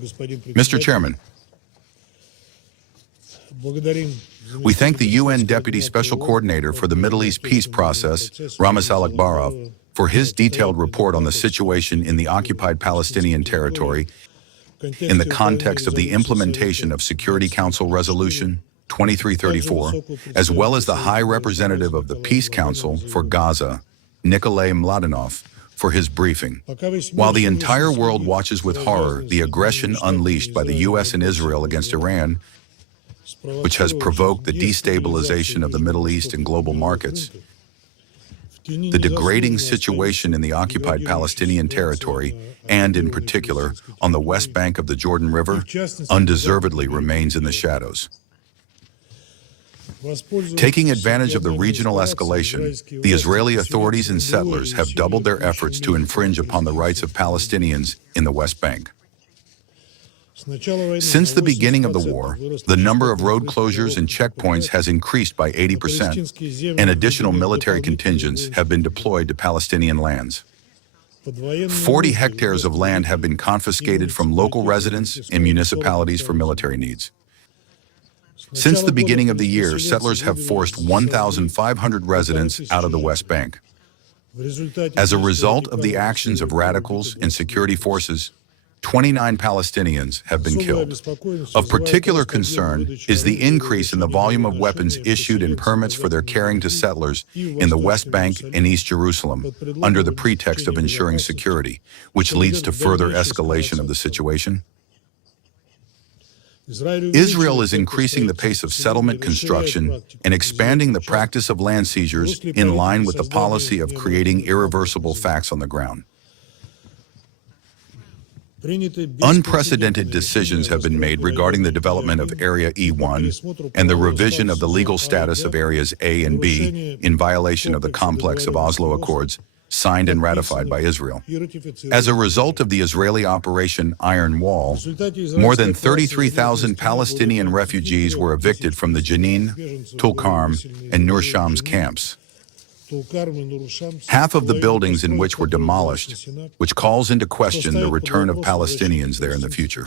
Mr. Chairman, we thank the UN Deputy Special Coordinator for the Middle East Peace Process, Ramis Alakbarov, for his detailed report on the situation in the occupied Palestinian territory in the context of the implementation of Security Council Resolution 2334, as well as the High Representative of the Peace Council for Gaza, Nikolay Mladenov, for his briefing. While the entire world watches with horror the aggression unleashed by the U.S. and Israel against Iran, which has provoked the destabilization of the Middle East and global markets, the degrading situation in the occupied Palestinian territory, and in particular on the West Bank of the Jordan River, undeservedly remains in the shadows. Taking advantage of the regional escalation, the Israeli authorities and settlers have doubled their efforts to infringe upon the rights of Palestinians in the West Bank. Since the beginning of the war, the number of road closures and checkpoints has increased by 80%, and additional military contingents have been deployed to Palestinian lands. 40 hectares of land have been confiscated from local residents and municipalities for military needs. Since the beginning of the year, settlers have forced 1,500 residents out of the West Bank. As a result of the actions of radicals and security forces, 29 Palestinians have been killed. Of particular concern is the increase in the volume of weapons issued and permits for their carrying to settlers in the West Bank and East Jerusalem under the pretext of ensuring security, which leads to further escalation of the situation. Israel is increasing the pace of settlement construction and expanding the practice of land seizures in line with the policy of creating irreversible facts on the ground. Unprecedented decisions have been made regarding the development of Area E1 and the revision of the legal status of Areas A and B in violation of the complex of Oslo Accords, signed and ratified by Israel. As a result of the Israeli Operation Iron Wall, more than 33,000 Palestinian refugees were evicted from the Jenin, Tulkarm, and Nur Shams camps. Half of the buildings in which were demolished, which calls into question the return of Palestinians there in the future.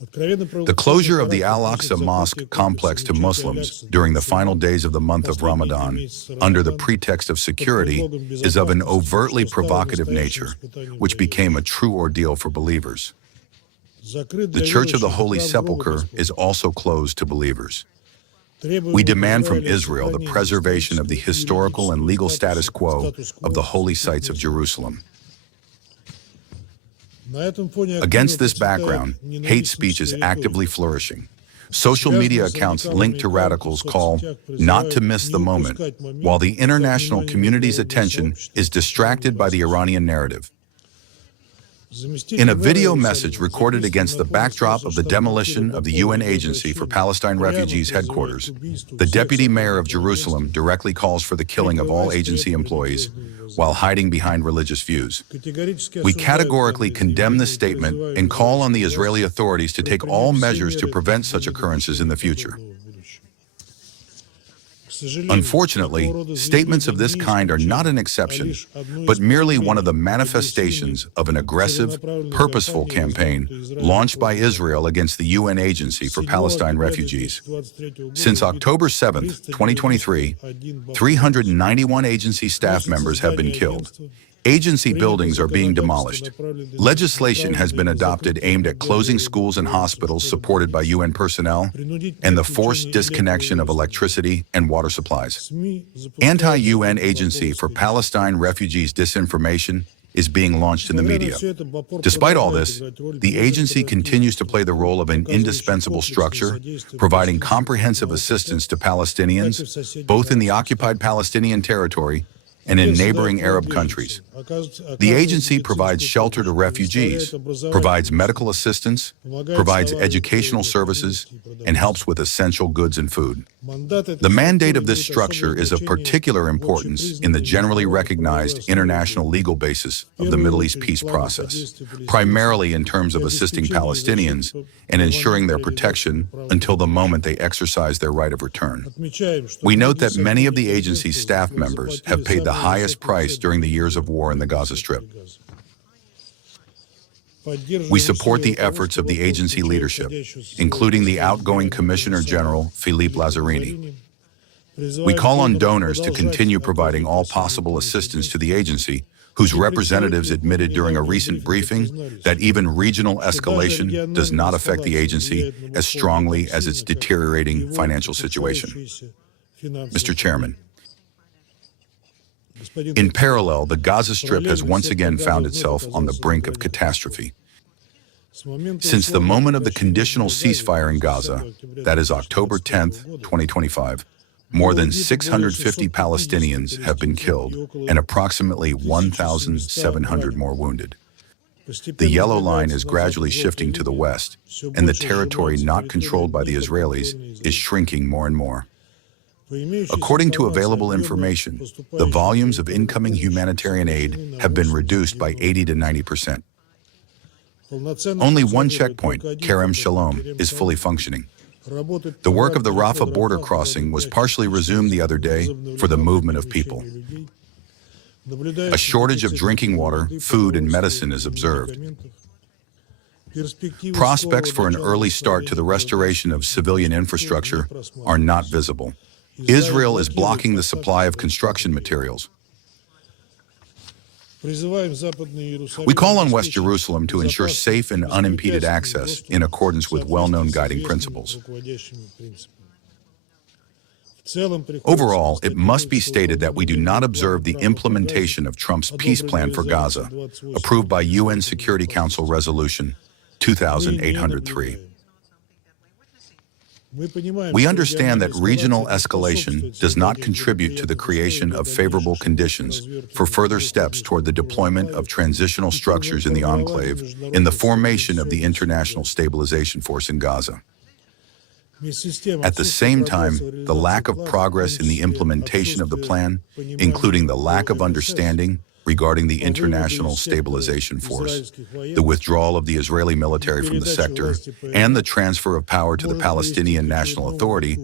The closure of the Al-Aqsa Mosque complex to Muslims during the final days of the month of Ramadan, under the pretext of security, is of an overtly provocative nature, which became a true ordeal for believers. The Church of the Holy Sepulchre is also closed to believers. We demand from Israel the preservation of the historical and legal status quo of the holy sites of Jerusalem. Against this background, hate speech is actively flourishing. Social media accounts linked to radicals call not to miss the moment, while the international community's attention is distracted by the Iranian narrative. In a video message recorded against the backdrop of the demolition of the UN Agency for Palestine Refugees headquarters, the Deputy Mayor of Jerusalem directly calls for the killing of all agency employees while hiding behind religious views. We categorically condemn this statement and call on the Israeli authorities to take all measures to prevent such occurrences in the future. Unfortunately, statements of this kind are not an exception, but merely one of the manifestations of an aggressive, purposeful campaign launched by Israel against the UN Agency for Palestine Refugees. Since October 7, 2023, 391 agency staff members have been killed. Agency buildings are being demolished. Legislation has been adopted aimed at closing schools and hospitals supported by UN personnel and the forced disconnection of electricity and water supplies. Anti-UN Agency for Palestine Refugees disinformation is being launched in the media. Despite all this, the agency continues to play the role of an indispensable structure, providing comprehensive assistance to Palestinians, both in the occupied Palestinian territory and in neighboring Arab countries. The agency provides shelter to refugees, provides medical assistance, provides educational services, and helps with essential goods and food. The mandate of this structure is of particular importance in the generally recognized international legal basis of the Middle East peace process, primarily in terms of assisting Palestinians and ensuring their protection until the moment they exercise their right of return. We note that many of the agency's staff members have paid the highest price during the years of war in the Gaza Strip. We support the efforts of the agency leadership, including the outgoing Commissioner General, Philippe Lazzarini. We call on donors to continue providing all possible assistance to the agency, whose representatives admitted during a recent briefing that even regional escalation does not affect the agency as strongly as its deteriorating financial situation. Mr. Chairman, in parallel, the Gaza Strip has once again found itself on the brink of catastrophe. Since the moment of the conditional ceasefire in Gaza, that is October 10, 2025, more than 650 Palestinians have been killed and approximately 1,700 more wounded. The yellow line is gradually shifting to the west, and the territory not controlled by the Israelis is shrinking more and more. According to available information, the volumes of incoming humanitarian aid have been reduced by 80 to 90%. Only one checkpoint, Kerem Shalom, is fully functioning. The work of the Rafah border crossing was partially resumed the other day for the movement of people. A shortage of drinking water, food, and medicine is observed. Prospects for an early start to the restoration of civilian infrastructure are not visible. Israel is blocking the supply of construction materials. We call on West Jerusalem to ensure safe and unimpeded access in accordance with well-known guiding principles. Overall, it must be stated that we do not observe the implementation of Trump's peace plan for Gaza, approved by UN Security Council Resolution 2803. We understand that regional escalation does not contribute to the creation of favorable conditions for further steps toward the deployment of transitional structures in the enclave in the formation of the International Stabilization Force in Gaza. At the same time, the lack of progress in the implementation of the plan, including the lack of understanding regarding the International Stabilization Force, the withdrawal of the Israeli military from the sector, and the transfer of power to the Palestinian National Authority,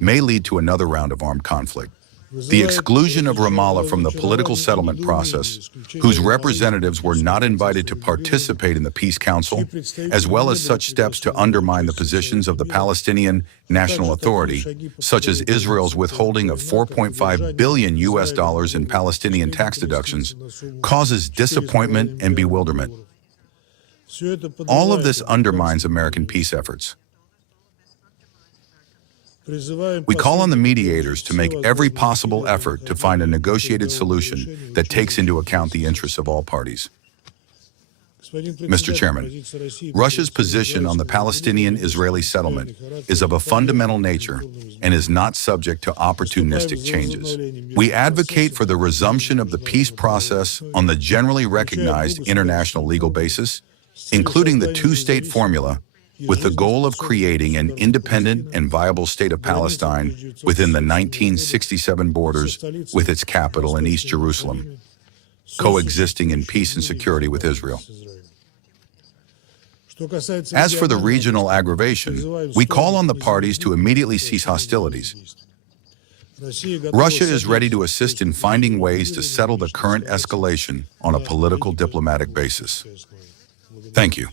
may lead to another round of armed conflict. The exclusion of Ramallah from the political settlement process, whose representatives were not invited to participate in the Peace Council, as well as such steps to undermine the positions of the Palestinian National Authority, such as Israel's withholding of $4.5 billion in Palestinian tax deductions, causes disappointment and bewilderment. All of this undermines American peace efforts. We call on the mediators to make every possible effort to find a negotiated solution that takes into account the interests of all parties. Mr. Chairman, Russia's position on the Palestinian-Israeli settlement is of a fundamental nature and is not subject to opportunistic changes. We advocate for the resumption of the peace process on the generally recognized international legal basis, including the two-state formula, with the goal of creating an independent and viable state of Palestine within the 1967 borders with its capital in East Jerusalem, coexisting in peace and security with Israel. As for the regional aggravation, we call on the parties to immediately cease hostilities. Russia is ready to assist in finding ways to settle the current escalation on a political diplomatic basis. Thank you.